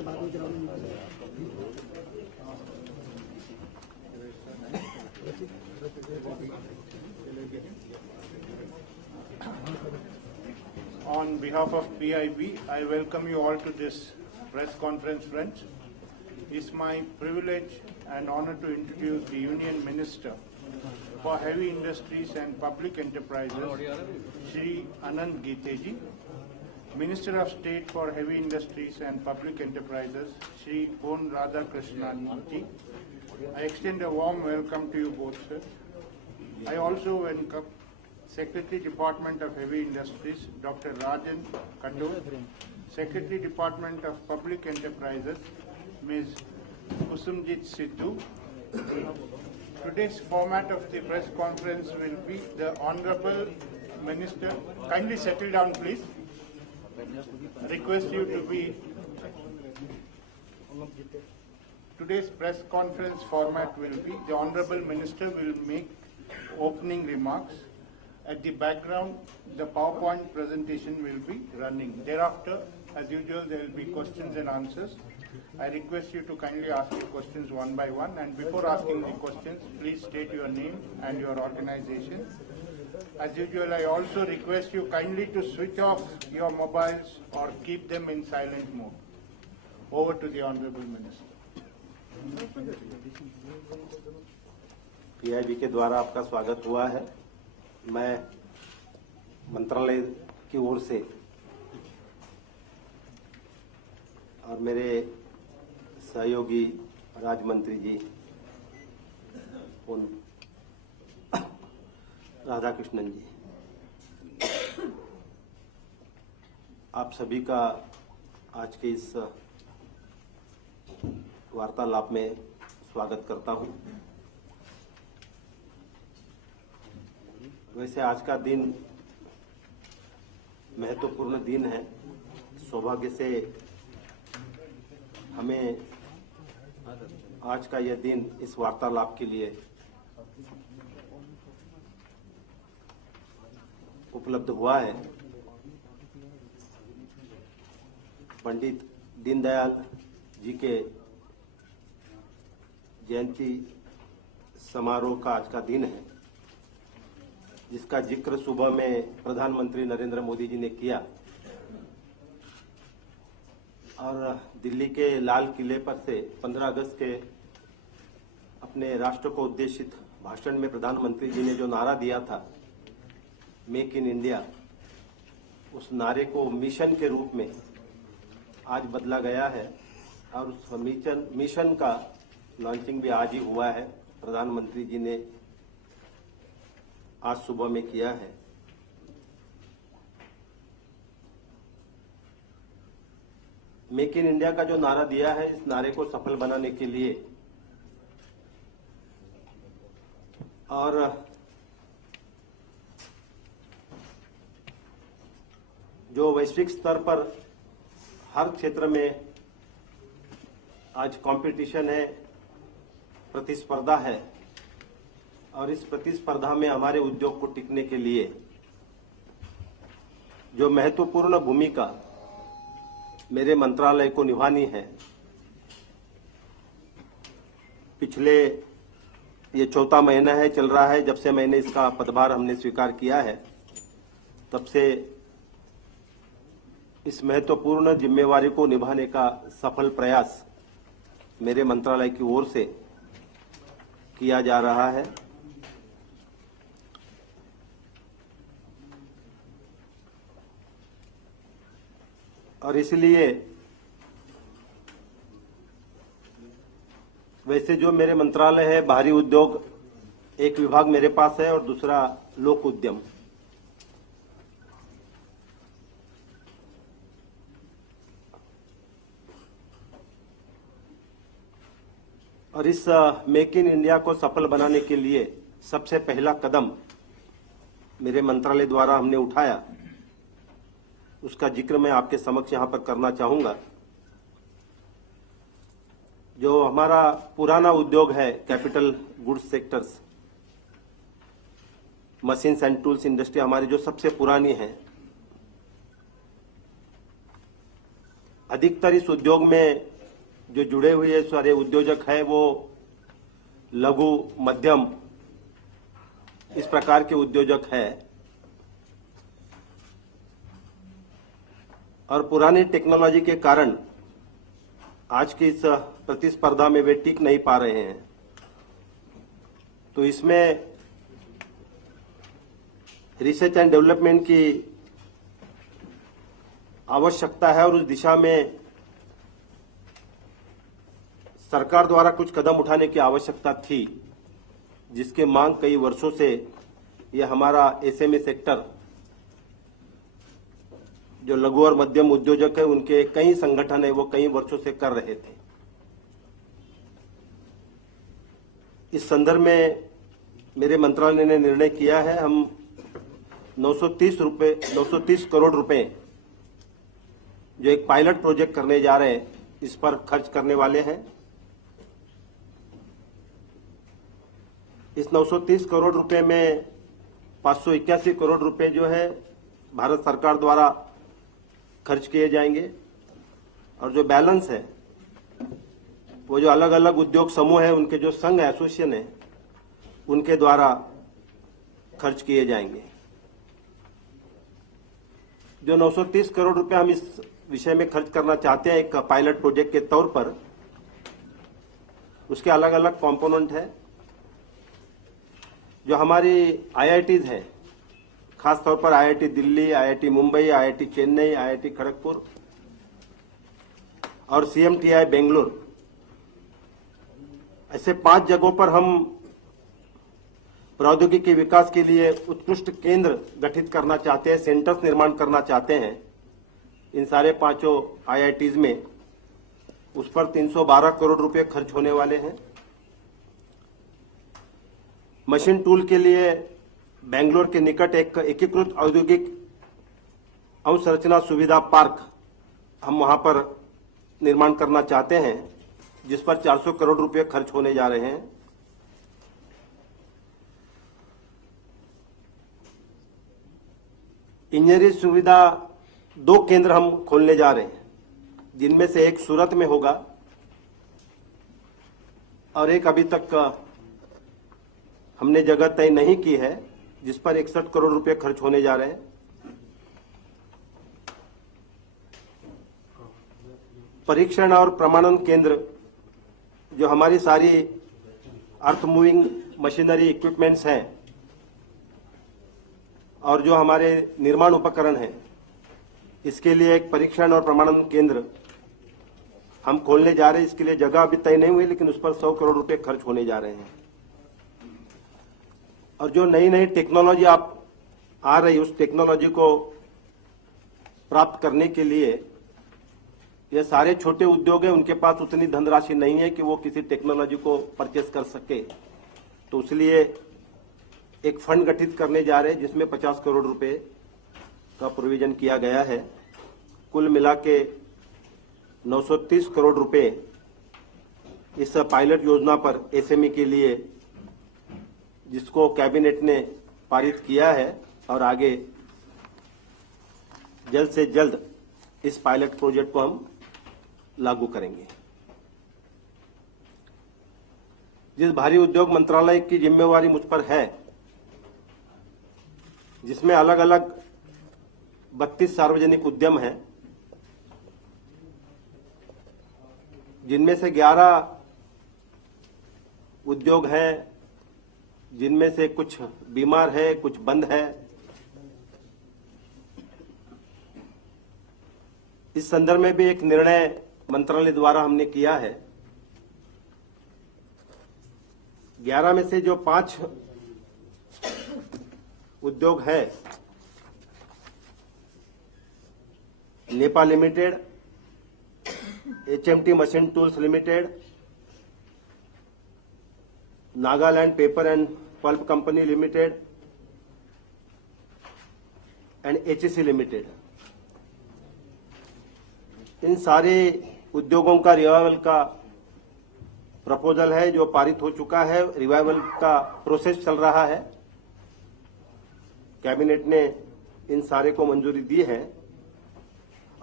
On behalf of PIB, I welcome you all to this press conference, friends. It's my privilege and honor to introduce the Union Minister for Heavy Industries and Public Enterprises, Shri Anand Giteji, Minister of State for Heavy Industries and Public Enterprises, Shri Pon Radhakrishnan ji. I extend a warm welcome to you both, sir. I also welcome Secretary Department of Heavy Industries, Dr. Rajan Katur, Secretary Department of Public Enterprises, Ms. Kusumjit Sidhu. Today's format of the press conference will be the Honorable Minister. Kindly settle down, please. Request you to be. Today's press conference format will be the Honorable Minister will make opening remarks. At the background, the PowerPoint presentation will be running. Thereafter, as usual, there will be questions and answers. I request you to kindly ask your questions one by one, and before asking the questions, please state your name and your organization. As usual, I also request you kindly to switch off your mobiles or keep them in silent mode. Over to the Honorable Minister. PIB के द्वारा आपका स्वागत हुआ है। मैं मंत्रालय की ओर से और मेरे सहयोगी राज्य मंत्री जी उन राधाकृष्णन जी, आप सभी का आज के इस वार्तालाप में स्वागत करता हूं। वैसे आज का दिन महत्वपूर्ण दिन है। सौभाग्य से हमें आज का यह दिन इस वार्तालाप के लिए उपलब्ध हुआ है। पंडित दीनदयाल जी के जयंती समारोह का आज का दिन है, जिसका जिक्र सुबह में प्रधानमंत्री नरेंद्र मोदी जी ने किया और दिल्ली के लाल किले पर से 15 अगस्त के अपने राष्ट्र को उद्देशित भाषण में प्रधानमंत्री जी ने जो नारा दिया था, मेक इन इंडिया, उस नारे को मिशन के रूप में आज बदला गया है और उस मिशन का लॉन्चिंग भी आज ही हुआ है। प्रधानमंत्री जी ने आज सुबह में किया है। मेक इन इंडिया का जो नारा दिया है, इस नारे को सफल बनाने के लिए और जो वैश्विक स्तर पर हर क्षेत्र में आज कंपटीशन है, प्रतिस्पर्धा है और इस प्रतिस्पर्धा में हमारे उद्योग को टिकने के लिए जो महत्वपूर्ण भूमिका मेरे मंत्रालय को निभानी है, पिछले ये 4था महीना है चल रहा है जब से मैंने इसका पदभार हमने स्वीकार किया है, तब से इस महत्वपूर्ण जिम्मेवारी को निभाने का सफल प्रयास मेरे मंत्रालय की ओर से किया जा रहा है। और इसलिए वैसे जो मेरे मंत्रालय है, बाहरी उद्योग एक विभाग मेरे पास है और दूसरा लोक उद्यम। और इस मेक इन इंडिया को सफल बनाने के लिए सबसे पहला कदम मेरे मंत्रालय द्वारा हमने उठाया, उसका जिक्र मैं आपके समक्ष यहां पर करना चाहूंगा। जो हमारा पुराना उद्योग है, capital goods sectors, machines and tools industry हमारी जो सबसे पुरानी है, अधिकतर इस उद्योग में जो जुड़े हुए सारे उद्योजक हैं वो लघु मध्यम इस प्रकार के उद्योजक हैं और पुरानी टेक्नोलॉजी के कारण आज की इस प्रतिस्पर्धा में वे टिक नहीं पा रहे हैं। तो इसमें रिसर्च एंड डेवलपमेंट की आवश्यकता है और उस दिशा में सरकार द्वारा कुछ कदम उठाने की आवश्यकता थी, जिसके मांग कई वर्षों से यह हमारा एसएमई सेक्टर जो लघु और मध्यम उद्योजक है उनके कई संगठन है वो कई वर्षों से कर रहे थे। इस संदर्भ में मेरे मंत्रालय ने निर्णय किया है, हम 930 करोड़ रुपए जो एक पायलट प्रोजेक्ट करने जा रहे हैं इस पर खर्च करने वाले हैं। इस 930 करोड़ रुपए में 581 करोड़ रुपए जो है भारत सरकार द्वारा खर्च किए जाएंगे और जो बैलेंस है वो जो अलग अलग उद्योग समूह है उनके जो संघ एसोसिएशन है उनके द्वारा खर्च किए जाएंगे। जो 930 करोड़ रुपए हम इस विषय में खर्च करना चाहते हैं एक पायलट प्रोजेक्ट के तौर पर, उसके अलग अलग कंपोनेंट है। जो हमारी आईआईटीज हैं, खास तौर पर IIT Delhi, IIT Mumbai, IIT Chennai, IIT Kharagpur और सीएमटीआई बेंगलुरु, ऐसे 5 जगहों पर हम प्रौद्योगिकी विकास के लिए उत्कृष्ट केंद्र गठित करना चाहते हैं, सेंटर्स निर्माण करना चाहते हैं। इन सारे 5 आईआईटीज में उस पर 312 करोड़ रुपए खर्च होने वाले हैं। मशीन टूल के लिए बेंगलोर के निकट एक एकीकृत औद्योगिक अवसंरचना सुविधा पार्क हम वहां पर निर्माण करना चाहते हैं, जिस पर 400 करोड़ रुपए खर्च होने जा रहे हैं। इंजीनियरिंग सुविधा 2 केंद्र हम खोलने जा रहे हैं, जिनमें से एक सूरत में होगा और एक अभी तक हमने जगह तय नहीं की है, जिस पर 61 करोड़ रुपए खर्च होने जा रहे हैं। परीक्षण और प्रमाणन केंद्र जो हमारी सारी अर्थ मूविंग मशीनरी इक्विपमेंट्स हैं और जो हमारे निर्माण उपकरण हैं, इसके लिए एक परीक्षण और प्रमाणन केंद्र हम खोलने जा रहे हैं। इसके लिए जगह अभी तय नहीं हुई, लेकिन उस पर 100 करोड़ रुपए खर्च होने जा रहे हैं। और जो नई नई टेक्नोलॉजी आप आ रही उस टेक्नोलॉजी को प्राप्त करने के लिए ये सारे छोटे उद्योग हैं, उनके पास उतनी धनराशि नहीं है कि वो किसी टेक्नोलॉजी को परचेस कर सके। तो इसलिए एक फंड गठित करने जा रहे हैं जिसमें 50 करोड़ रुपए का प्रोविजन किया गया है। कुल मिला के 930 करोड़ रुपए इस पायलट योजना पर एसएमई के लिए, जिसको कैबिनेट ने पारित किया है और आगे जल्द से जल्द इस पायलट प्रोजेक्ट को हम लागू करेंगे। जिस भारी उद्योग मंत्रालय की जिम्मेवारी मुझ पर है, जिसमें अलग अलग 32 सार्वजनिक उद्यम हैं, जिनमें से 11 उद्योग हैं जिनमें से कुछ बीमार है, कुछ बंद है। इस संदर्भ में भी एक निर्णय मंत्रालय द्वारा हमने किया है। 11 में से जो 5 उद्योग है, NEPA limited, HMT machine tools limited, Nagaland paper and pulp company limited and HEC limited, इन सारे उद्योगों का रिवाइवल का प्रपोजल है जो पारित हो चुका है। रिवाइवल का प्रोसेस चल रहा है। कैबिनेट ने इन सारे को मंजूरी दी है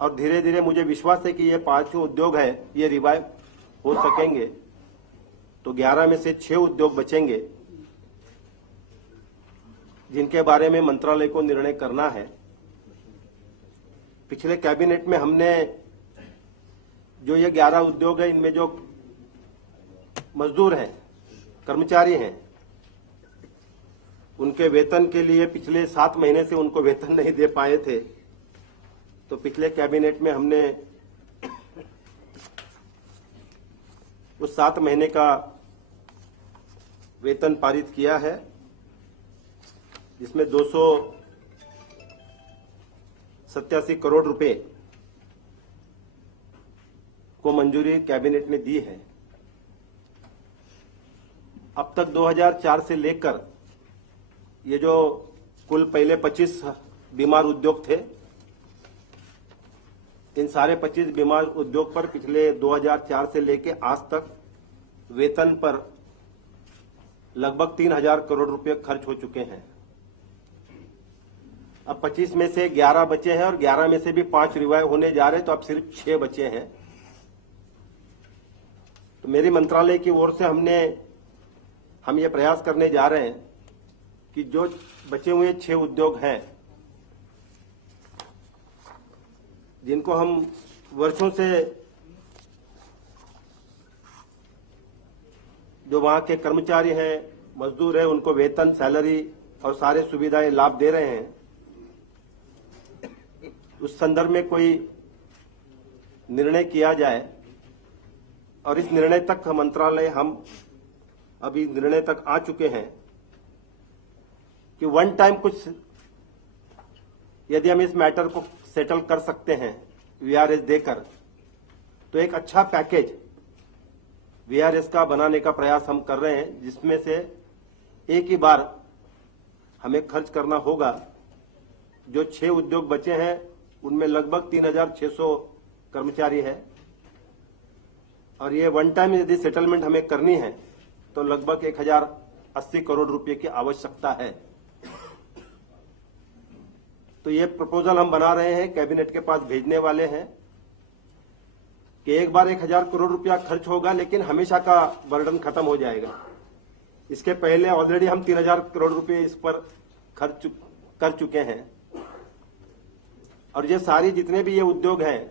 और धीरे धीरे मुझे विश्वास है कि ये 5 उद्योग है ये रिवाइव हो सकेंगे, तो 11 में से 6 उद्योग बचेंगे जिनके बारे में मंत्रालय को निर्णय करना है। पिछले कैबिनेट में हमने जो ये 11 उद्योग है, इनमें जो मजदूर हैं, कर्मचारी हैं, उनके वेतन के लिए पिछले 7 महीने से उनको वेतन नहीं दे पाए थे, तो पिछले कैबिनेट में हमने उस 7 महीने का वेतन पारित किया है, जिसमें 287 करोड़ रुपए को मंजूरी कैबिनेट ने दी है। अब तक 2004 से लेकर ये जो कुल पहले 25 बीमार उद्योग थे, इन सारे 25 बीमार उद्योग पर पिछले 2004 से लेकर आज तक वेतन पर लगभग 3000 करोड़ रुपए खर्च हो चुके हैं। अब 25 में से 11 बचे हैं और 11 में से भी 5 रिवाइव होने जा रहे हैं, तो अब सिर्फ 6 बचे हैं। तो मेरी मंत्रालय की ओर से हम ये प्रयास करने जा रहे हैं कि जो बचे हुए 6 उद्योग हैं, जिनको हम वर्षों से जो वहां के कर्मचारी हैं, मजदूर हैं, उनको वेतन, सैलरी और सारे सुविधाएं लाभ दे रहे हैं, उस संदर्भ में कोई निर्णय किया जाए। और इस निर्णय तक मंत्रालय हम अभी निर्णय तक आ चुके हैं कि वन टाइम कुछ यदि हम इस मैटर को सेटल कर सकते हैं वीआरएस देकर, तो एक अच्छा पैकेज वीआरएस का बनाने का प्रयास हम कर रहे हैं, जिसमें से एक ही बार हमें खर्च करना होगा। जो 6 उद्योग बचे हैं उनमें लगभग 3600 कर्मचारी है, और ये वन टाइम यदि सेटलमेंट हमें करनी है तो लगभग 1080 करोड़ रुपए की आवश्यकता है। तो ये प्रपोजल हम बना रहे हैं, कैबिनेट के पास भेजने वाले हैं कि एक बार 1000 करोड़ रुपया खर्च होगा, लेकिन हमेशा का बर्डन खत्म हो जाएगा। इसके पहले ऑलरेडी हम 3000 करोड़ रुपए इस पर खर्च कर चुके हैं, और ये सारी जितने भी ये उद्योग हैं,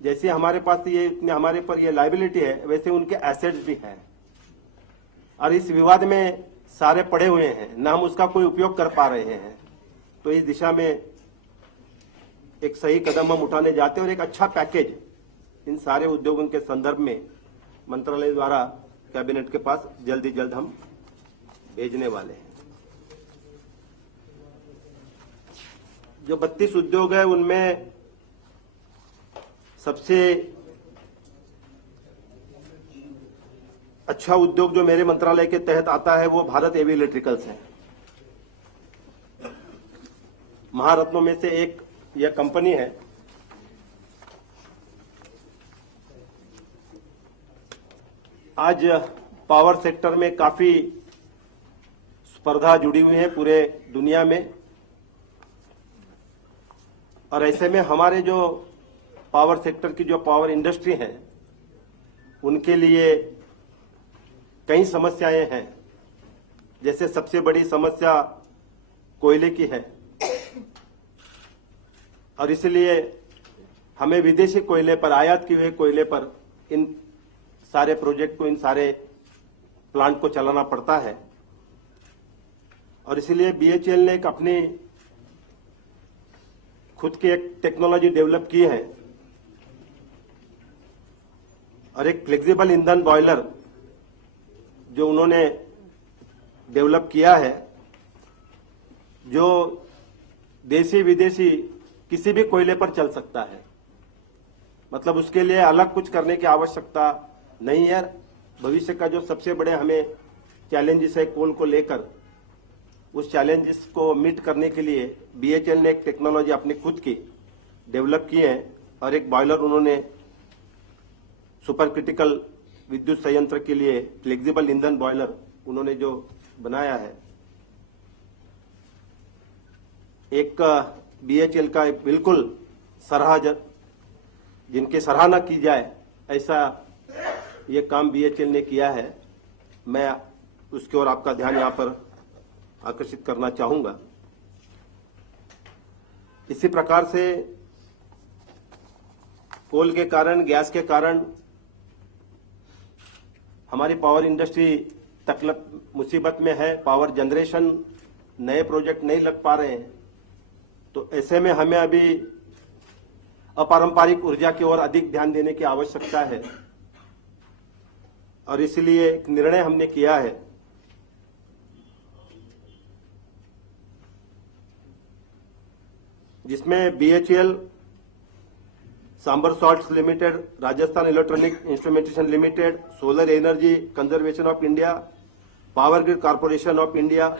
जैसे हमारे पास ये इतने हमारे पर ये लायबिलिटी है, वैसे उनके एसेट्स भी हैं, और इस विवाद में सारे पड़े हुए हैं, न हम उसका कोई उपयोग कर पा रहे हैं। तो इस दिशा में एक सही कदम हम उठाने जाते हैं, और एक अच्छा पैकेज इन सारे उद्योगों के संदर्भ में मंत्रालय द्वारा कैबिनेट के पास जल्द ही जल्द हम भेजने वाले हैं। जो 32 उद्योग है, उनमें सबसे अच्छा उद्योग जो मेरे मंत्रालय के तहत आता है वो भारत एवी इलेक्ट्रिकल्स है। महारत्नों में से एक यह कंपनी है। आज पावर सेक्टर में काफी स्पर्धा जुड़ी हुई है पूरे दुनिया में, और ऐसे में हमारे जो पावर सेक्टर की जो पावर इंडस्ट्री है, उनके लिए कई समस्याएं हैं। जैसे सबसे बड़ी समस्या कोयले की है, और इसलिए हमें विदेशी कोयले पर, आयात किए हुए कोयले पर इन सारे प्रोजेक्ट को, इन सारे प्लांट को चलाना पड़ता है। और इसलिए बीएचईएल ने एक अपनी खुद की एक टेक्नोलॉजी डेवलप की है, और एक फ्लेक्सिबल ईंधन बॉयलर जो उन्होंने डेवलप किया है, जो देसी विदेशी किसी भी कोयले पर चल सकता है। मतलब उसके लिए अलग कुछ करने की आवश्यकता नहीं है। भविष्य का जो सबसे बड़े हमें चैलेंजेस है कोल को लेकर, उस चैलेंजेस को मीट करने के लिए बीएचईएल ने एक टेक्नोलॉजी अपनी खुद की डेवलप की है, और एक बॉयलर उन्होंने सुपर क्रिटिकल विद्युत संयंत्र के लिए फ्लेक्सिबल ईंधन बॉयलर उन्होंने जो बनाया है, एक बीएचईएल का एक बिल्कुल जिनकी सराहना की जाए, ऐसा ये काम बीएचईएल ने किया है। मैं उसकी ओर आपका ध्यान यहां पर आकर्षित करना चाहूंगा। इसी प्रकार से कोल के कारण, गैस के कारण हमारी पावर इंडस्ट्री मुसीबत में है। पावर जनरेशन, नए प्रोजेक्ट नहीं लग पा रहे हैं। तो ऐसे में हमें अभी अपारंपरिक ऊर्जा की ओर अधिक ध्यान देने की आवश्यकता है और इसलिए एक निर्णय हमने किया है जिसमें BHEL, Sambhar salts limited, Rajasthan electronic instrumentation limited, solar energy conservation of India, power grid corporation of India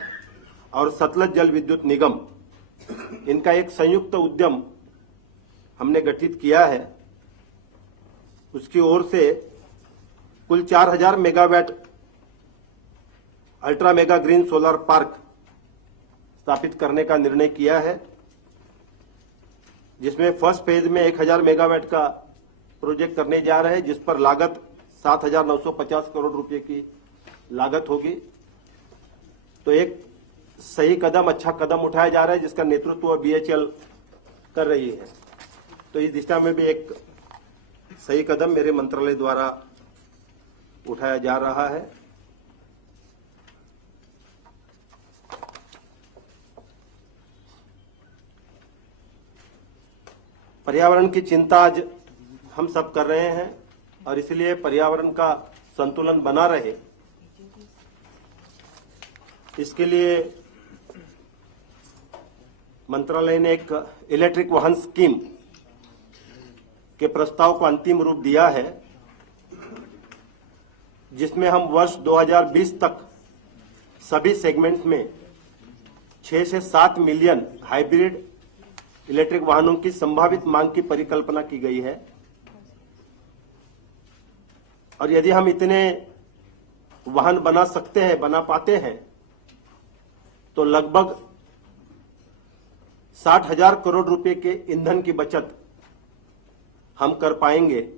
और सतलज जल विद्युत निगम, इनका एक संयुक्त उद्यम हमने गठित किया है। उसकी ओर से कुल 4000 megawatt ultra mega green solar park स्थापित करने का निर्णय किया है, जिसमें फर्स्ट फेज में 1000 मेगावाट का प्रोजेक्ट करने जा रहे हैं, जिस पर लागत 7,950 करोड़ रुपए की लागत होगी। तो एक सही कदम, अच्छा कदम उठाया जा रहा है, जिसका नेतृत्व बीएचईएल कर रही है। तो इस दिशा में भी एक सही कदम मेरे मंत्रालय द्वारा उठाया जा रहा है। पर्यावरण की चिंता आज हम सब कर रहे हैं और इसलिए पर्यावरण का संतुलन बना रहे, इसके लिए मंत्रालय ने एक इलेक्ट्रिक वाहन स्कीम के प्रस्ताव को अंतिम रूप दिया है, जिसमें हम वर्ष 2020 तक सभी सेगमेंट्स में 6 से 7 मिलियन हाइब्रिड इलेक्ट्रिक वाहनों की संभावित मांग की परिकल्पना की गई है। और यदि हम इतने वाहन बना सकते हैं, बना पाते हैं, तो लगभग 60,000 करोड़ रुपए के ईंधन की बचत हम कर पाएंगे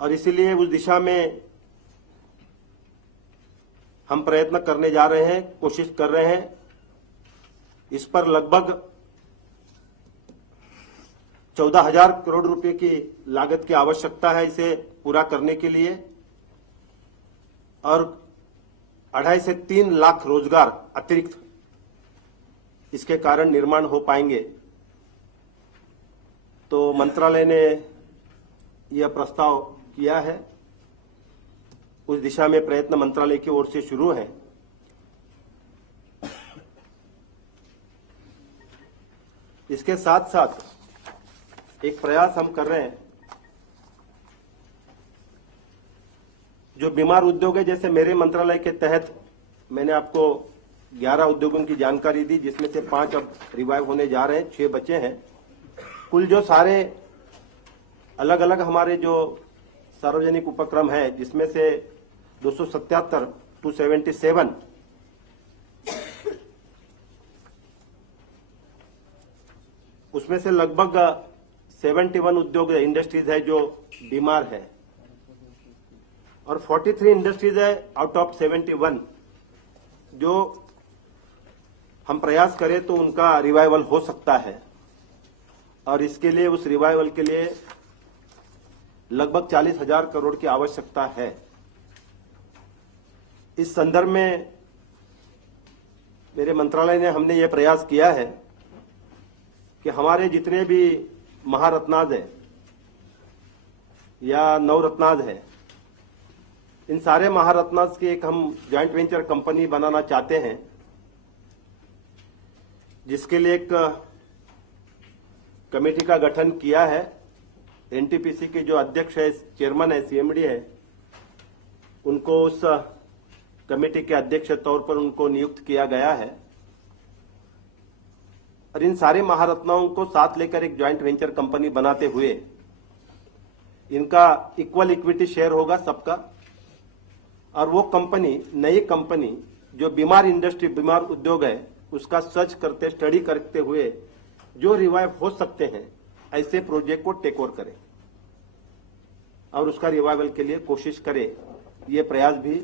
और इसीलिए उस दिशा में हम प्रयत्न करने जा रहे हैं, कोशिश कर रहे हैं। इस पर लगभग 14,000 करोड़ रुपए की लागत की आवश्यकता है इसे पूरा करने के लिए और 2.5 से 3 लाख रोजगार अतिरिक्त इसके कारण निर्माण हो पाएंगे। तो मंत्रालय ने यह प्रस्ताव किया है, उस दिशा में प्रयत्न मंत्रालय की ओर से शुरू है। इसके साथ साथ एक प्रयास हम कर रहे हैं, जो बीमार उद्योग है, जैसे मेरे मंत्रालय के तहत मैंने आपको 11 उद्योगों की जानकारी दी, जिसमें से 5 अब रिवाइव होने जा रहे हैं, 6 बचे हैं। कुल जो सारे अलग अलग हमारे जो सार्वजनिक उपक्रम है, जिसमें से 277 277 उसमें से लगभग 71 उद्योग इंडस्ट्रीज है जो बीमार है और 43 इंडस्ट्रीज है आउट ऑफ 71 जो हम प्रयास करें तो उनका रिवाइवल हो सकता है। और इसके लिए, उस रिवाइवल के लिए लगभग 40,000 करोड़ की आवश्यकता है। इस संदर्भ में मेरे मंत्रालय ने, हमने ये प्रयास किया है कि हमारे जितने भी महारत्नाज है या नवरत्नाज है, इन सारे महारत्नाज की एक हम जॉइंट वेंचर कंपनी बनाना चाहते हैं, जिसके लिए एक कमेटी का गठन किया है। एनटीपीसी के जो अध्यक्ष है, चेयरमैन है, सीएमडी है, उनको उस कमेटी के अध्यक्ष के तौर पर उनको नियुक्त किया गया है और इन सारे महारत्नाओं को साथ लेकर एक जॉइंट वेंचर कंपनी बनाते हुए इनका इक्वल इक्विटी शेयर होगा सबका और वो कंपनी, नई कंपनी जो बीमार इंडस्ट्री, बीमार उद्योग है, उसका सर्च करते स्टडी करते हुए जो रिवाइव हो सकते हैं ऐसे प्रोजेक्ट को टेक ओवर करें और उसका रिवाइवल के लिए कोशिश करें। ये प्रयास भी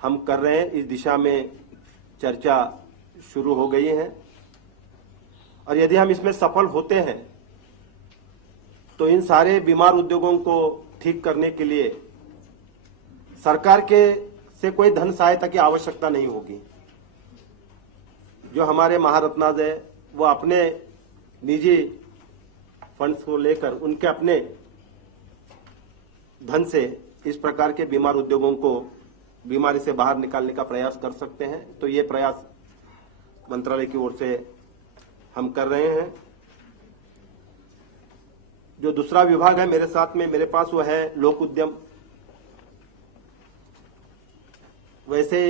हम कर रहे हैं। इस दिशा में चर्चा शुरू हो गई है और यदि हम इसमें सफल होते हैं तो इन सारे बीमार उद्योगों को ठीक करने के लिए सरकार के से कोई धन सहायता की आवश्यकता नहीं होगी। जो हमारे महारत्नाज है वो अपने निजी फंड्स को लेकर उनके अपने धन से इस प्रकार के बीमार उद्योगों को बीमारी से बाहर निकालने का प्रयास कर सकते हैं। तो ये प्रयास मंत्रालय की ओर से हम कर रहे हैं। जो दूसरा विभाग है मेरे साथ में मेरे पास वो है लोक उद्यम। वैसे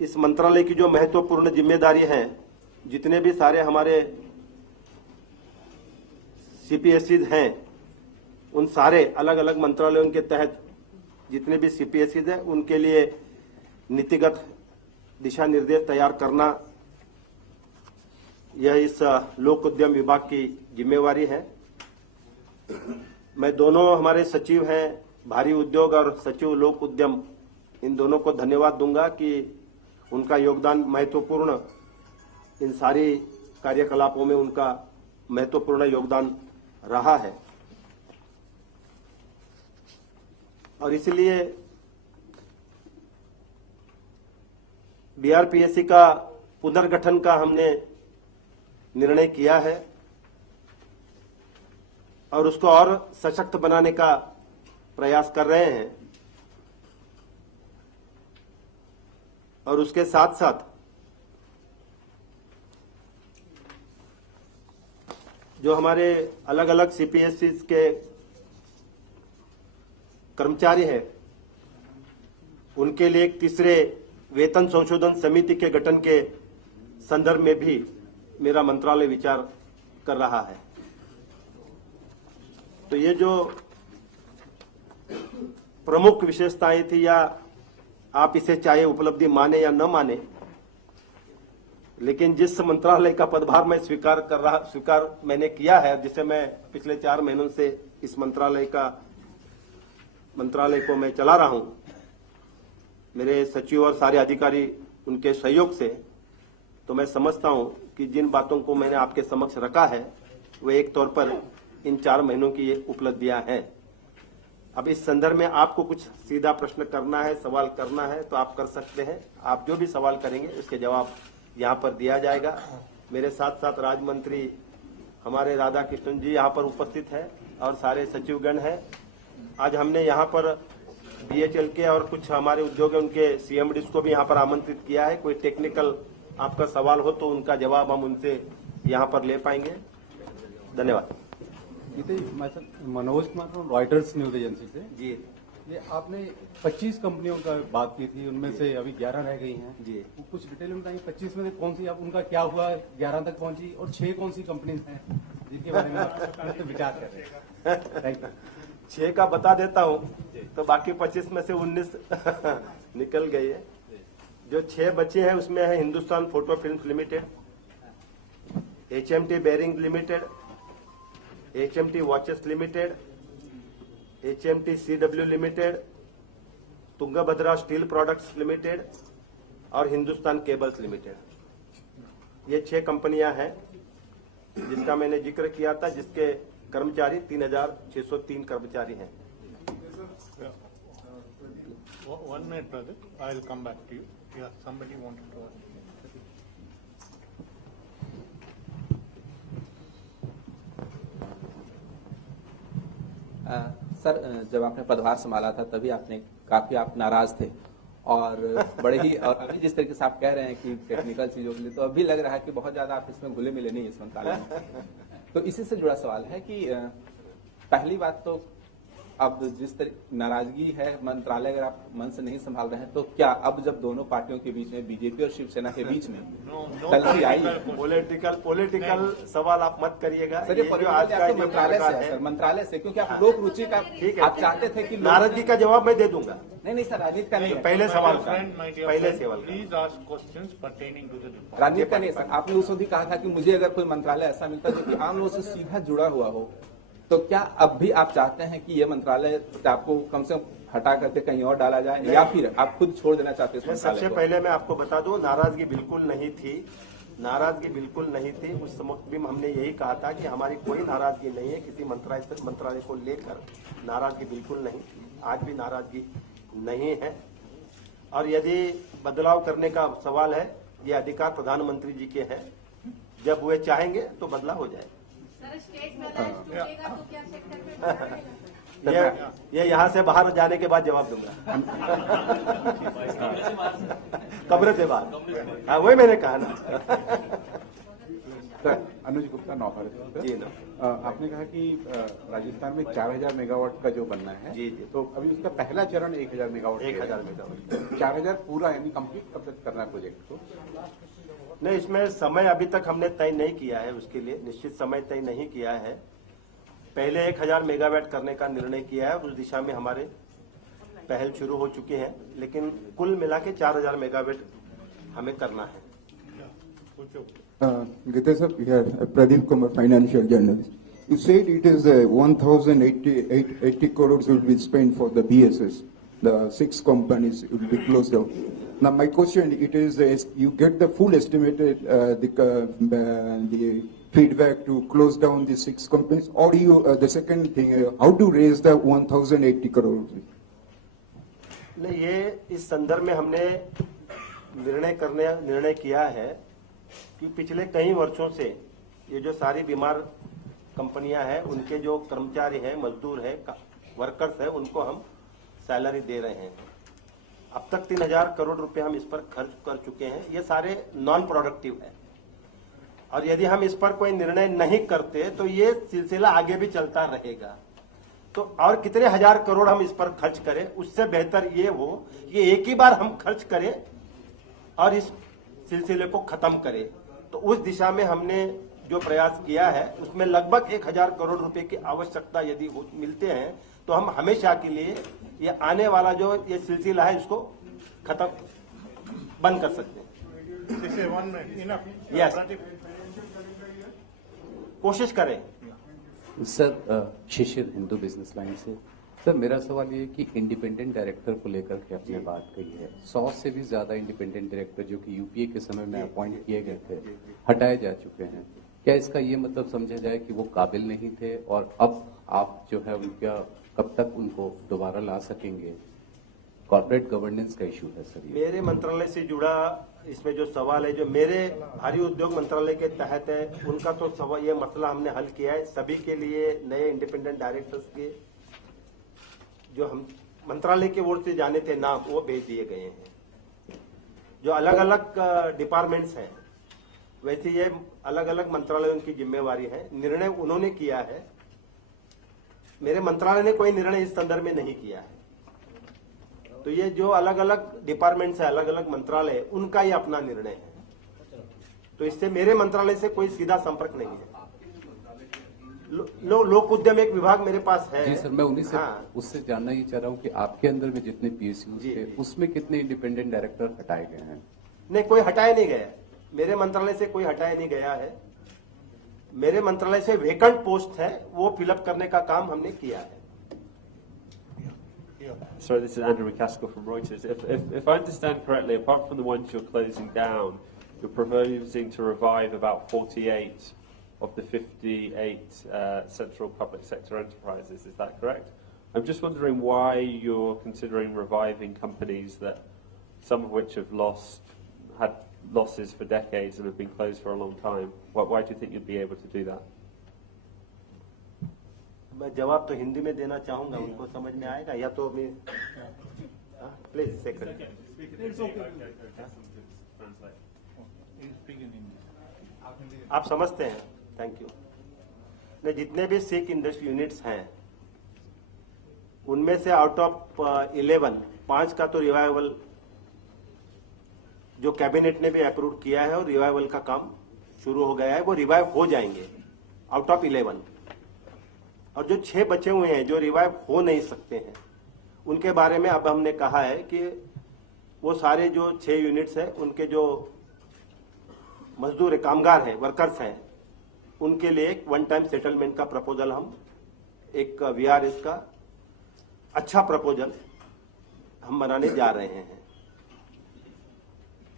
इस मंत्रालय की जो महत्वपूर्ण जिम्मेदारी है, जितने भी सारे हमारे सीपीएससीज हैं उन सारे अलग अलग मंत्रालयों के तहत जितने भी सीपीएससीज हैं उनके लिए नीतिगत दिशा निर्देश तैयार करना यह इस लोक उद्यम विभाग की जिम्मेवारी है। मैं दोनों हमारे सचिव हैं भारी उद्योग और सचिव लोक उद्यम, इन दोनों को धन्यवाद दूंगा कि उनका योगदान महत्वपूर्ण, इन सारी कार्यकलापों में उनका महत्वपूर्ण योगदान रहा है। और इसलिए बीआरपीएससी का पुनर्गठन का हमने निर्णय किया है और उसको और सशक्त बनाने का प्रयास कर रहे हैं। और उसके साथ साथ जो हमारे अलग अलग सीपीएससी के कर्मचारी हैं उनके लिए एक तीसरे वेतन संशोधन समिति के गठन के संदर्भ में भी मेरा मंत्रालय विचार कर रहा है। तो ये जो प्रमुख विशेषताएं थी, या आप इसे चाहे उपलब्धि माने या न माने, लेकिन जिस मंत्रालय का पदभार मैं स्वीकार मैंने किया है, जिसे मैं पिछले 4 महीनों से इस मंत्रालय को मैं चला रहा हूं, मेरे सचिव और सारे अधिकारी उनके सहयोग से, तो मैं समझता हूं कि जिन बातों को मैंने आपके समक्ष रखा है वो एक तौर पर इन 4 महीनों की ये उपलब्धियां हैं। अब इस संदर्भ में आपको कुछ सीधा प्रश्न करना है, सवाल करना है तो आप कर सकते हैं। आप जो भी सवाल करेंगे उसके जवाब यहाँ पर दिया जाएगा। मेरे साथ साथ राज्य मंत्री हमारे राधा कृष्णन जी यहाँ पर उपस्थित है और सारे सचिवगण हैं। आज हमने यहाँ पर बीएचएल के और कुछ हमारे उद्योग उनके सीएमडीज को भी यहाँ पर आमंत्रित किया है। कोई टेक्निकल आपका सवाल हो तो उनका जवाब हम उनसे यहाँ पर ले पाएंगे। धन्यवाद। मैं sir Manoj Kumar from Reuters news agency से। जी ये आपने 25 कंपनियों का बात की थी, उनमें से अभी 11 रह गई हैं। जी कुछ डिटेल में बताइए, 25 में से कौन सी, आप उनका क्या हुआ, 11 तक पहुंची, और 6 कौन सी कंपनीज हैं जिनके बारे में आप विचार कर रहे हैं? Thank you. 6 का बता देता हूँ तो बाकी 25 में से 19 निकल गई है। जो 6 बचे हैं उसमें है Hindustan photo films limited, HMT bearing limited, HMT watches limited, HMT CW limited, Tungabhadra steel products limited और हिंदुस्तान केबल्स लिमिटेड। ये 6 कंपनियां हैं जिसका मैंने जिक्र किया था, जिसके कर्मचारी 3603 कर्मचारी हैं। One minute, brother. I'll come back to you. Yeah, somebody wanted to ask. Sir, जब आपने पदभार संभाला था तभी आपने काफी आप नाराज थे और बड़े ही, और अभी जिस तरीके से आप कह रहे हैं कि टेक्निकल चीजों के लिए, तो अभी लग रहा है कि बहुत ज्यादा आप इसमें घुले मिले नहीं इस मंत्रालय में। तो इसी से जुड़ा सवाल है कि पहली बात तो अब जिस तरह नाराजगी है मंत्रालय अगर आप मन से नहीं संभाल रहे हैं तो क्या अब जब दोनों पार्टियों के बीच में बीजेपी और शिवसेना के बीच में तलखी आई है? पॉलिटिकल सवाल आप मत करिएगा। सर ये जो आज का जो मंत्रालय से है सर, मंत्रालय से, क्योंकि आप लोक रुचि का ठीक है, आप चाहते थे कि नाराजगी का जवाब मैं दे दूंगा। नहीं सर, राजनीति का नहीं है। पहले सवाल का, पहले पहले सवाल का। Please ask questions pertaining to the department. राजनीति का नहीं सर, आपने उस वक्त ही कहा था कि मुझे अगर कोई मंत्रालय ऐसा मिलता जो कि आम लोगों से सीधा जुड़ा हुआ हो, तो क्या अब भी आप चाहते हैं कि ये मंत्रालय आपको कम से कम हटा करके कहीं और डाला जाए, या फिर आप खुद छोड़ देना चाहते हैं इस मंत्रालय सबसे को? पहले मैं आपको बता दूं, नाराजगी बिल्कुल नहीं थी, नाराजगी बिल्कुल नहीं थी। उस वक्त भी हमने यही कहा था कि हमारी कोई नाराजगी नहीं है किसी मंत्रालय को लेकर, नाराजगी बिल्कुल नहीं, आज भी नाराजगी नहीं है। और यदि बदलाव करने का सवाल है, ये अधिकार प्रधानमंत्री जी के हैं, जब वे चाहेंगे तो बदलाव हो जाए। सर, स्टेट बैलेंस टूटेगा तो क्या सेक्टर में बढ़ाएगा? ये यहाँ से बाहर जाने के बाद जवाब दूंगा। कमरे से बाहर, हाँ वही मैंने कहा ना। सर, अनुज गुप्ता नौभारत जी ना। आपने कहा कि राजस्थान में 4000 मेगावाट का जो बनना है, जी, जी। तो अभी उसका पहला चरण 1000 मेगावाट 1000 मेगावाट 4000 पूरा यानी कंप्लीट कब तक करना है प्रोजेक्ट को? नहीं, इसमें समय अभी तक हमने तय नहीं किया है, उसके लिए निश्चित समय तय नहीं किया है। पहले 1000 मेगावाट करने का निर्णय किया है, उस दिशा में हमारे पहल शुरू हो चुके हैं, लेकिन कुल मिला के 4000 मेगावाट हमें करना है। Gita here, Pradeep Kumar, financial journalist. You said it is 1,080 crores will be spent for the BSS. The 6 companies will be closed down. Now my question, it is you get the full estimated the feedback to close down the 6 companies, or you the second thing, how to raise the 1,080 crores? नहीं, ये इस संदर्भ में हमने निर्णय किया है कि पिछले कई वर्षों से ये जो सारी बीमार कंपनियां हैं, उनके जो कर्मचारी हैं, मजदूर हैं, वर्कर्स हैं, उनको हम सैलरी दे रहे हैं। अब तक 3000 करोड़ रुपए हम इस पर खर्च कर चुके हैं। ये सारे नॉन प्रोडक्टिव है, और यदि हम इस पर कोई निर्णय नहीं करते तो ये सिलसिला आगे भी चलता रहेगा। तो और कितने हजार करोड़ हम इस पर खर्च करें, उससे बेहतर ये हो कि एक ही बार हम खर्च करें और इस सिलसिले को खत्म करें। तो उस दिशा में हमने जो प्रयास किया है, उसमें लगभग 1000 करोड़ रुपए की आवश्यकता यदि मिलते हैं तो हम हमेशा के लिए ये आने वाला जो ये सिलसिला है इसको खत्म बंद कर सकते हैं। यस, कोशिश करें। सर, शिशिर, हिंदू बिजनेस लाइन से। सर, मेरा सवाल ये है कि इंडिपेंडेंट डायरेक्टर को लेकर के आपने बात कही है। 100 से भी ज्यादा इंडिपेंडेंट डायरेक्टर जो कि यूपीए के समय में अपॉइंट किए गए थे, हटाए जा चुके हैं। क्या इसका ये मतलब समझा जाए कि वो काबिल नहीं थे, और अब आप जो है उनका कब तक उनको दोबारा ला सकेंगे? कॉर्पोरेट गवर्नेंस का इशू है सर। मेरे मंत्रालय से जुड़ा इसमें जो सवाल है, जो मेरे भारी उद्योग मंत्रालय के तहत है, उनका तो सवाल, ये मसला हमने हल किया है। सभी के लिए नए इंडिपेंडेंट डायरेक्टर्स के जो हम मंत्रालय की ओर से जाने थे नाम, वो भेज दिए गए हैं। जो अलग अलग डिपार्टमेंट्स हैं, वैसे ये अलग अलग मंत्रालय उनकी जिम्मेवारी है। निर्णय उन्होंने किया है, मेरे मंत्रालय ने कोई निर्णय इस संदर्भ में नहीं किया है। तो ये जो अलग अलग डिपार्टमेंट्स है, अलग अलग मंत्रालय, उनका ये अपना निर्णय है। तो इससे मेरे मंत्रालय से कोई सीधा संपर्क नहीं है। लोक उद्यम एक विभाग मेरे पास है। जी सर, मैं उन्हीं से उससे जानना ये चाह रहा हूँ कि आपके अंदर में जितने पीएसयू थे, उसमें कितने इंडिपेंडेंट डायरेक्टर हटाए गए हैं? नहीं, कोई हटाया नहीं गया। मेरे मंत्रालय से कोई हटाया नहीं गया है। मेरे मंत्रालय से वेकेंट पोस्ट है, वो फिलअप करने का काम हमने किया है। Sorry, this is Andrew McCaskill from Reuters. If I understand correctly, apart from the ones you're closing down, you're proposing to revive about 48 of the 58 central public sector enterprises. Is that correct? I'm just wondering why you're considering reviving companies that some of which have had losses for decades and have been closed for a long time. Why do you think you'd be able to do that? मैं जवाब तो हिंदी में देना चाहूंगा, उनको समझ में आएगा, या तो मैं प्लीज सेकंड। आप समझते हैं? Thank you. जितने भी सिक इंडस्ट्री यूनिट्स हैं, उनमें से आउट ऑफ 11 5 का तो रिवाइवल जो कैबिनेट ने भी अप्रूव किया है और रिवाइवल का काम शुरू हो गया है, वो रिवाइव हो जाएंगे आउट ऑफ 11। और जो 6 बचे हुए हैं जो रिवाइव हो नहीं सकते हैं, उनके बारे में अब हमने कहा है कि वो सारे जो 6 यूनिट्स हैं, उनके जो मजदूर कामगार हैं, वर्कर्स हैं, उनके लिए एक वन टाइम सेटलमेंट का प्रपोजल हम एक VRS का अच्छा प्रपोजल हम बनाने जा रहे हैं।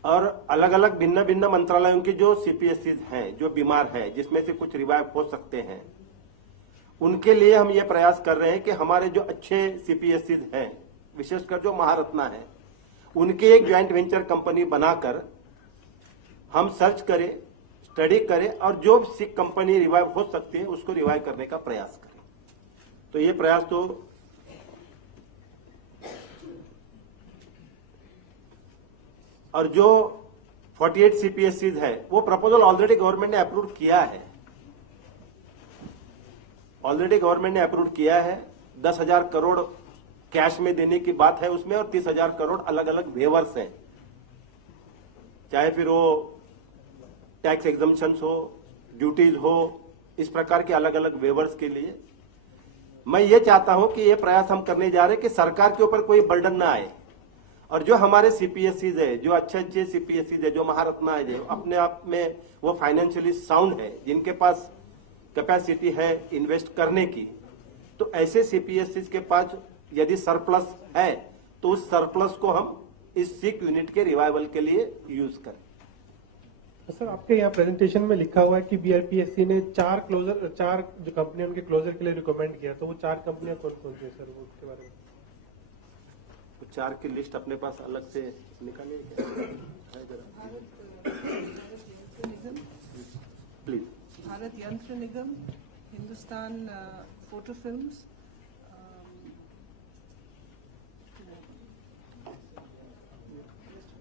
और अलग अलग भिन्न भिन्न मंत्रालयों की जो CPSCs हैं, जो बीमार हैं, जिसमें से कुछ रिवाइव हो सकते हैं, उनके लिए हम ये प्रयास कर रहे हैं कि हमारे जो अच्छे CPSCs हैं, विशेषकर जो महारत्ना है, उनके एक ज्वाइंट वेंचर कंपनी बनाकर हम सर्च करें, स्टडी करें और जो सिक कंपनी रिवाइव हो सकती है उसको रिवाइव करने का प्रयास करें। तो ये प्रयास तो और जो 48 CPSCs है, वो प्रपोजल ऑलरेडी गवर्नमेंट ने अप्रूव किया है। ऑलरेडी गवर्नमेंट ने अप्रूव किया है। 10,000 करोड़ कैश में देने की बात है उसमें, और 30,000 करोड़ अलग अलग वेवर्स हैं, चाहे फिर वो टैक्स एग्जम्पशंस हो, ड्यूटीज हो, इस प्रकार के अलग अलग वेवर्स के लिए मैं ये चाहता हूं कि ये प्रयास हम करने जा रहे हैं कि सरकार के ऊपर कोई बर्डन ना आए, और जो हमारे CPSCs है, जो अच्छे अच्छे CPSCs है, जो महारत्ना है, जो अपने आप में वो फाइनेंशियली साउंड है, जिनके पास कैपेसिटी है इन्वेस्ट करने की, तो ऐसे CPSCs के पास यदि सरप्लस है तो उस सरप्लस को हम इस सिक यूनिट के रिवाइवल के लिए यूज करें। सर, आपके यहाँ प्रेजेंटेशन में लिखा हुआ है कि BRPSC ने 4 जो कंपनियां उनके क्लोजर के लिए रिकमेंड किया, तो वो 4 कंपनियां कौन कौन सी है सर, वो उसके बारे में? 4 की लिस्ट अपने पास अलग से निकालिए please. Bharat Yantra Nigam, Hindustan photo films,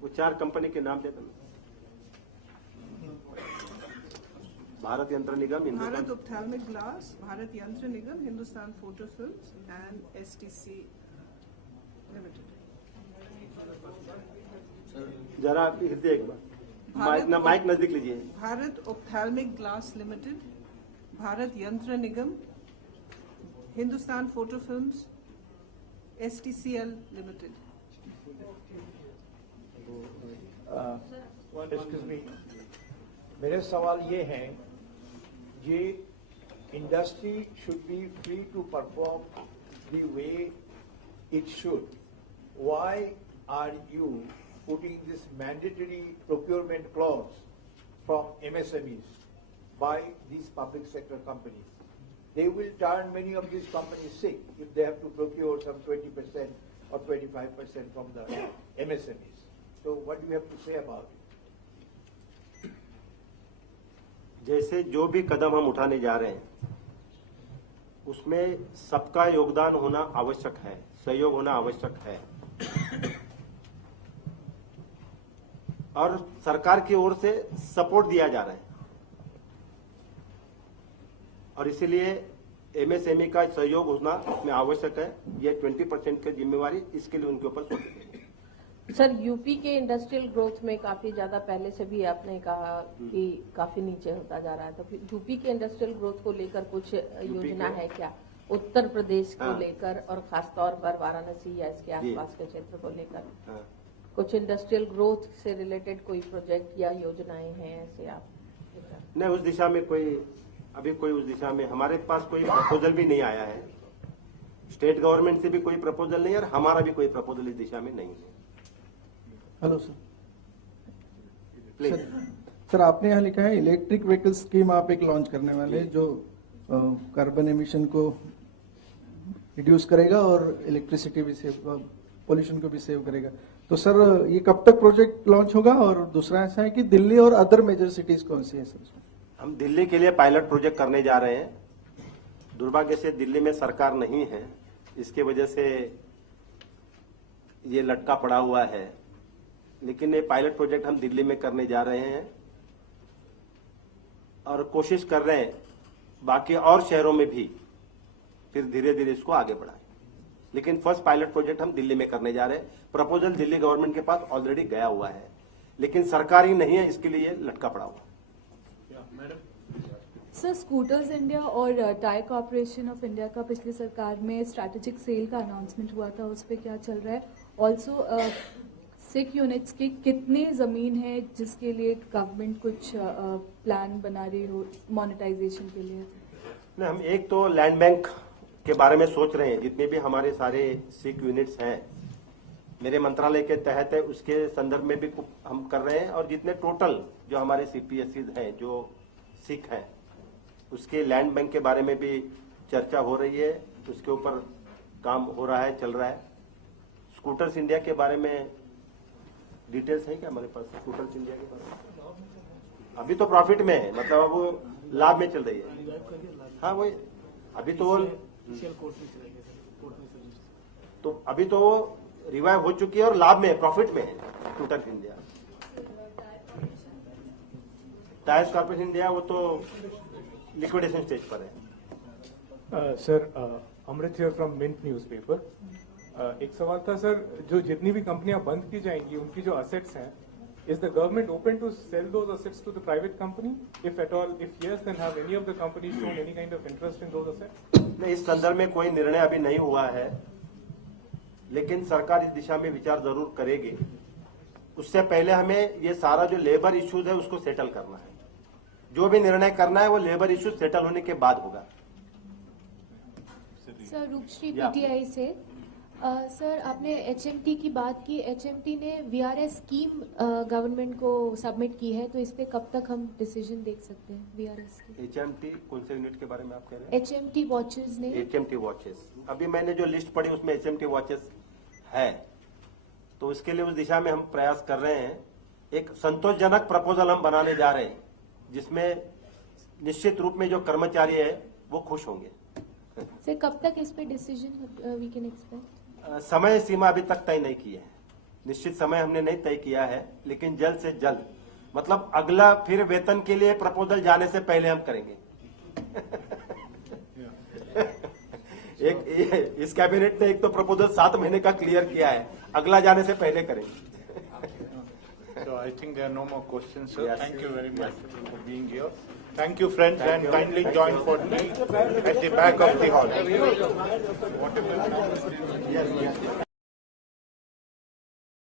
वो 4 कंपनी के नाम देता। Bharat Yantra Nigam, Bharat ophthalmic glass, Bharat Yantra Nigam, Hindustan photo films and STC limited. जरा हृदय एक बार माइक नजदीक लीजिए। Bharat ophthalmic glass limited, Bharat Yantra Nigam, Hindustan photo films, STCL limited. Excuse me, मेरे सवाल ये हैं, ये industry should be free to perform the way it should. Why are you putting this mandatory procurement clause from MSMEs by these public sector companies? They will turn many of these companies sick if they have to procure some 20% or 25% from the MSMEs. So what do you have to say about it? जैसे जो भी कदम हम उठाने जा रहे हैं उसमें सबका योगदान होना आवश्यक है, सहयोग होना आवश्यक है, और सरकार की ओर से सपोर्ट दिया जा रहा है, और इसीलिए MSME का सहयोग होना इसमें आवश्यक है। ये 20% की जिम्मेवारी इसके लिए उनके ऊपर सोचेंगे। सर, यूपी के इंडस्ट्रियल ग्रोथ में काफी ज्यादा, पहले से भी आपने कहा कि काफी नीचे होता जा रहा है, तो फिर यूपी के इंडस्ट्रियल ग्रोथ को लेकर कुछ योजना है क्या उत्तर प्रदेश को लेकर, और खासतौर पर वाराणसी या इसके आसपास के क्षेत्र को लेकर? कुछ इंडस्ट्रियल ग्रोथ से रिलेटेड कोई प्रोजेक्ट या योजनाएं हैं ऐसे आप? नहीं, उस दिशा में अभी कोई उस दिशा में हमारे पास कोई प्रपोजल भी नहीं आया है। स्टेट गवर्नमेंट से भी कोई प्रपोजल नहीं है, और हमारा भी कोई प्रपोजल इस दिशा में नहीं है। Hello sir. प्लीज सर, आपने यहाँ लिखा है इलेक्ट्रिक व्हीकल स्कीम आप एक लॉन्च करने वाले, जो कार्बन एमिशन को रिड्यूस करेगा और इलेक्ट्रिसिटी भी सेव, पोल्यूशन को भी सेव करेगा। तो सर, ये कब तक प्रोजेक्ट लॉन्च होगा? और दूसरा ऐसा है कि दिल्ली और अदर मेजर सिटीज कौन सी है सर? हम दिल्ली के लिए पायलट प्रोजेक्ट करने जा रहे हैं। दुर्भाग्य से दिल्ली में सरकार नहीं है, इसके वजह से ये लटका पड़ा हुआ है, लेकिन ये पायलट प्रोजेक्ट हम दिल्ली में करने जा रहे हैं और कोशिश कर रहे हैं बाकी और शहरों में भी फिर धीरे धीरे इसको आगे बढ़ाएं। लेकिन फर्स्ट पायलट प्रोजेक्ट हम दिल्ली में करने जा रहे हैं। प्रपोजल दिल्ली गवर्नमेंट के पास ऑलरेडी गया हुआ है, लेकिन सरकारी नहीं है, इसके लिए लटका पड़ा हुआ। सर, स्कूटर्स इंडिया और टायर कॉर्पोरेशन ऑफ इंडिया का पिछली सरकार में स्ट्रैटेजिक सेल का अनाउंसमेंट हुआ था, उस पर क्या चल रहा है? ऑल्सो सिक यूनिट्स की कितनी जमीन है जिसके लिए गवर्नमेंट कुछ प्लान बना रही हो मोनेटाइजेशन के लिए? नहीं, हम एक तो लैंड बैंक के बारे में सोच रहे हैं। जितने भी हमारे सारे सिक यूनिट्स हैं मेरे मंत्रालय के तहत है, उसके संदर्भ में भी हम कर रहे हैं। और जितने टोटल जो हमारे सीपीएससी हैं जो सिक हैं, उसके लैंड बैंक के बारे में भी चर्चा हो रही है, उसके ऊपर काम हो रहा है, चल रहा है। स्कूटर्स इंडिया के बारे में डिटेल्स है क्या हमारे पास? स्कूटर्स इंडिया के बारे में अभी तो प्रॉफिट में है, मतलब अब वो लाभ में चल रही है। हाँ, वही अभी तो रिवाइव हो चुकी है और लाभ में है, प्रॉफिट में है scooters India. Tyres corporation India वो तो लिक्विडेशन स्टेज पर है। Sir, Amrit here from Mint newspaper. एक सवाल था सर, जो जितनी भी कंपनियां बंद की जाएंगी उनकी जो असेट्स हैं, is the government open to sell those assets to the private company? If at all, if yes, then have any of the companies shown any kind of interest in those assets? नहीं, इस संदर्भ में कोई निर्णय अभी नहीं हुआ है, लेकिन सरकार इस दिशा में विचार जरूर करेगी। उससे पहले हमें ये सारा जो लेबर इश्यूज है उसको सेटल करना है। जो भी निर्णय करना है वो लेबर इश्यूज सेटल होने के बाद होगा। सर, रूपश्री पीटीआई से। सर, आपने एचएमटी की बात की। एचएमटी ने वीआरएस स्कीम गवर्नमेंट को सबमिट की है, तो इस पे कब तक हम डिसीजन देख सकते हैं वीआरएस की? एचएमटी कौन से यूनिट के बारे में आप कह रहे हैं? एचएमटी वॉचेस ने। एचएमटी वॉचेस, अभी मैंने जो लिस्ट पढ़ी उसमें एचएमटी वॉचेस है, तो इसके लिए उस दिशा में हम प्रयास कर रहे हैं। एक संतोषजनक प्रपोजल हम बनाने जा रहे हैं, जिसमें निश्चित रूप में जो कर्मचारी है वो खुश होंगे। सर, कब तक इस पे डिसीजन वी कैन एक्सपेक्ट? समय सीमा अभी तक तय नहीं की है, निश्चित समय हमने नहीं तय किया है, लेकिन जल्द से जल्द, मतलब अगला फिर वेतन के लिए प्रपोजल जाने से पहले हम करेंगे। एक इस कैबिनेट ने एक तो प्रपोजल 7 महीने का क्लियर किया है, अगला जाने से पहले करेंगे। So I think there are no more questions, sir. Yes. Thank you very much for being here. Thank you, friends, and kindly join for tea at the back of the hall.